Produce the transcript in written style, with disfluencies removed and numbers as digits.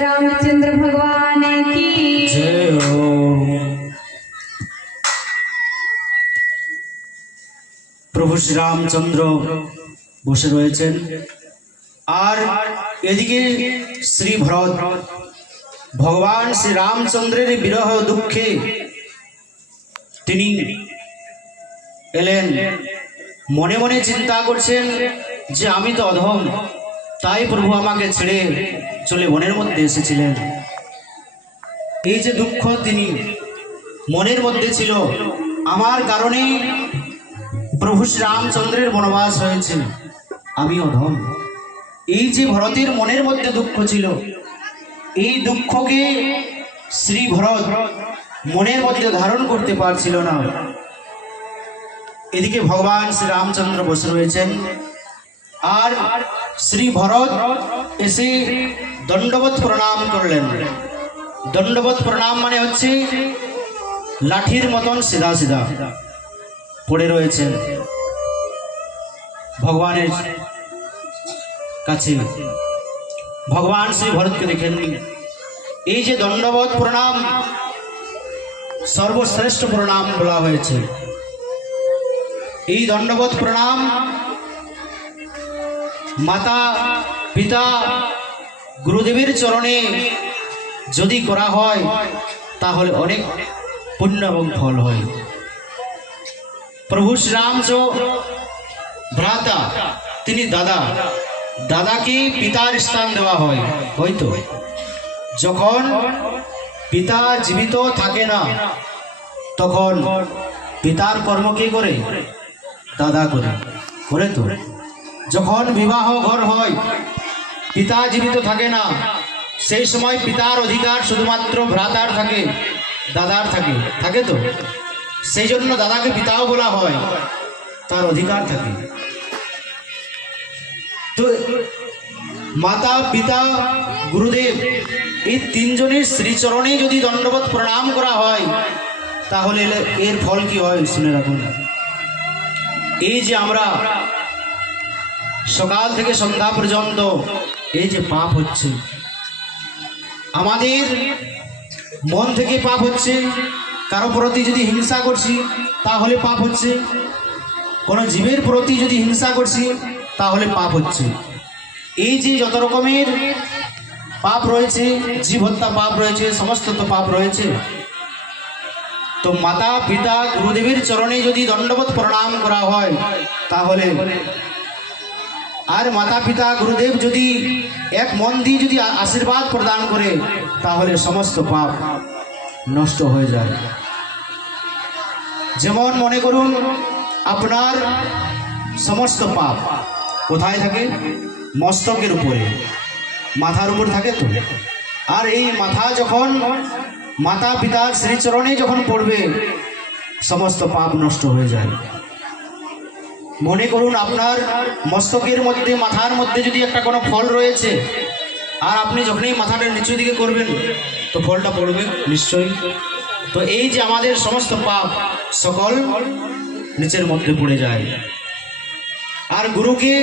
रामचंद्र भगवान की जय हो। প্রভু শ্রী রামচন্দ্র বসে রয়েছেন আর এদিকে শ্রী ভরত ভগবান শ্রী রামচন্দ্রের বিরহ দুঃখে তিনি এলেন, মনে মনে চিন্তা করছেন যে আমি তো অধম, তাই প্রভু আমাকে ছেড়ে চলে বনের মধ্যে এসেছিলেন। এই যে দুঃখ তিনি মনের মধ্যে ছিল, আমার কারণে প্রভু শ্রী রামচন্দ্রের বনবাস হয়েছে, আমি অধম। এই যে ভরতের মনের মধ্যে দুঃখ ছিল, এই দুঃখকে শ্রী ভরত মনের মধ্যে ধারণ করতে পারছিল না। এদিকে ভগবান শ্রী রামচন্দ্র বসে রয়েছেন আর শ্রী ভরত এসে দণ্ডবত প্রণাম করলেন। দণ্ডবত প্রণাম মানে হচ্ছে লাঠির মতন সিধা সিধা পড়ে রয়েছেন ভগবানের কাছে। ভগবান শ্রী ভরতকে দেখেননি। এই যে দণ্ডবত প্রণাম সর্বশ্রেষ্ঠ প্রণাম বলা হয়েছে। এই দণ্ডবত প্রণাম মাতা পিতা গুরুদেবের চরণে যদি করা হয় তাহলে অনেক পুণ্য এবং ফল হয়। প্রভু শ্রীরাম ভ্রাতা, তিনি দাদা, দাদাকে পিতার স্থান দেওয়া হয়। হয়তো যখন পিতা জীবিত থাকে না তখন পিতার কর্ম কে করে? দাদা করে। করে তো যখন বিবাহ ঘর হয়, পিতা জীবিত থাকে না, সেই সময় পিতার অধিকার শুধুমাত্র ভ্রাতার থাকে, দাদার থাকে। থাকে তো সেই জন্য দাদাকে পিতাও বলা হয়, তার অধিকার থাকে। তো মাতা পিতা গুরুদেব এই তিনজনের শ্রীচরণে যদি দণ্ডবত প্রণাম করা হয় তাহলে এর ফল কি হয় শুনে রাখুন। এই যে আমরা সকাল থেকে সন্ধ্যা পর্যন্ত এই যে পাপ হচ্ছে, আমাদের মন থেকে পাপ হচ্ছে। কারো প্রতি যদি হিংসা করছি তাহলে পাপ হচ্ছে, কোনো জীবের প্রতি যদি হিংসা করছি তাহলে পাপ হচ্ছে। এই যে যত রকমের পাপ রয়েছে, জীব হত্যা পাপ রয়েছে, সমস্ত তো পাপ রয়েছে। তো মাতা পিতা গুরুদেবের চরণে যদি দণ্ডবত প্রণাম করা হয় তাহলে, আর মাতা পিতা গুরুদেব যদি এক মন দিয়ে যদি আশীর্বাদ প্রদান করে তাহলে সমস্ত পাপ নষ্ট হয়ে যায়। যেমন মনে করুন আপনার সমস্ত পাপ কোথায় থাকে? মস্তকের উপরে, মাথার উপর থাকে তো। আর এই মাথা যখন মাতা পিতার শ্রীচরণে যখন পড়বে সমস্ত পাপ নষ্ট হয়ে যায়। মনে করুন আপনার মস্তকের মধ্যে, মাথার মধ্যে যদি একটা কোনো ফল রয়েছে আর আপনি যখনই মাথাটা নিচু দিকে করবেন তো ফলটা পড়বে নিশ্চয়ই। তো এই যে আমাদের সমস্ত পাপ সকল নিচের মধ্যে পড়ে যায়। আর গুরুকে